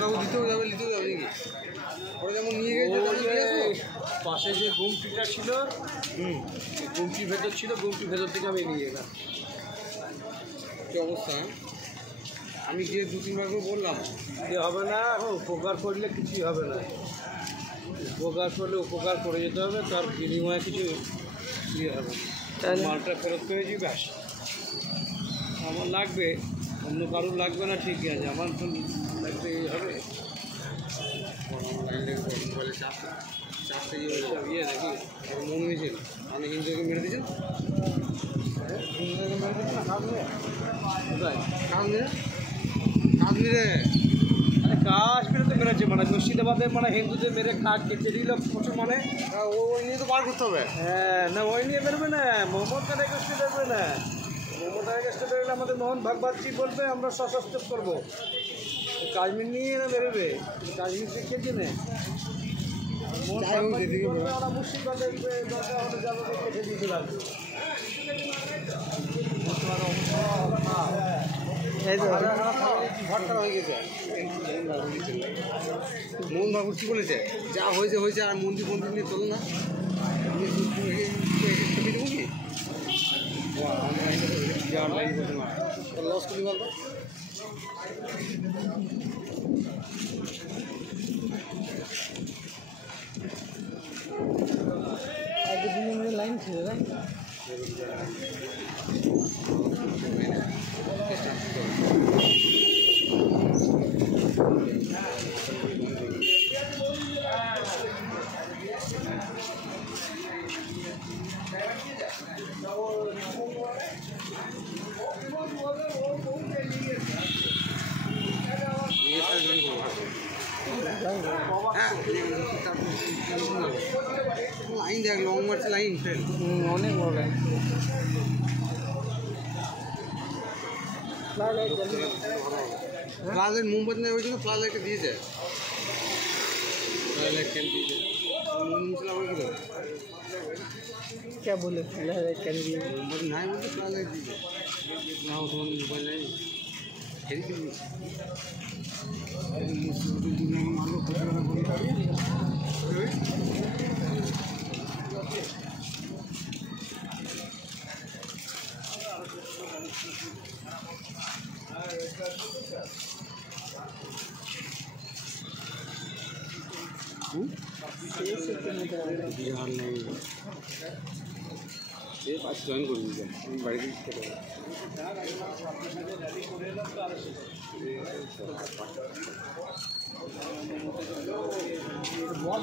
কাকু দিতেও যাবে নিতেও যাবে নাকি ওরা যেমন নিয়ে গেছে পাশে যে গুমটিটা ছিল গুমটির ভেতর ছিল, গুমটির ভেতর থেকে আমি নিয়ে গেলাম। কী অবস্থা? আমি গিয়ে 2-3 বার করে বললাম যে হবে না, এখন উপকার করলে কিছুই হবে না। উপকার করলে উপকার করে যেতে হবে, তার বিনিময়ে কিছু ইয়ে হবে। মালটা ফেরত পেয়েছি, ব্যাস। আমার লাগবে, অন্য কারোর লাগবে না, ঠিকই আছে, আমার তো লাগবে, এই হবে। মোবাইলে চারটে ইয়ে নাকি মন মিছিল মানে হিন্দুকে মেরে দিয়েছেন, হিন্দুকে মেরে দিয়েছেন না কাজ নিয়ে, কোথায় কাজ নিয়ে রে কাশ্মীরে তো মেরেছে, মানে মুর্শিদাবাদের মানে হিন্দুদের মেরে কেটে দিল প্রচুর, মানে ওই নিয়ে তো বার করতে হবে। হ্যাঁ, না ওই নিয়ে বেরোবে না, মমতার এগেস্টে বেরোবে না। মমতার এগেস্টে বেরোলে আমাদের মোহন ভাগবতজি বলবে আমরা সশস্ত্র করবো। কাশ্মীর নিয়ে না বেরোবে, কাশ্মীর থেকে কে চেনে? আমরা মুর্শিদাবাদের দরকার হলে যাবো, কেটে দিতে লাগবে। ঘরটা হয়ে গেছে, মোহন বাবুর কী বলেছে, যা হয়েছে হয়েছে, আর মন্দির নিয়ে চলো না, দেবো কি লস করি বলতো। লাইন ছিল না, লাইন দেখ, লং মার্চ লাইন অনেক বড় লাইন। फ्लैश लाइट मोमबत्ती नहीं होती तो फ्लैश लाइट दिए जाए, फ्लैश लाइट कैन दिए जाए क्या बोले फ्लैश लाइट कैन दिए मोमबत्ती नहीं बोलते फ्लैश लाइट दिए जाए ना, उसमें मोबाइल नहीं खेली के लिए मान लो कुछ ना बोली बिहार नहीं ये बात जॉइन कर दीजिए बाड़ी बहुत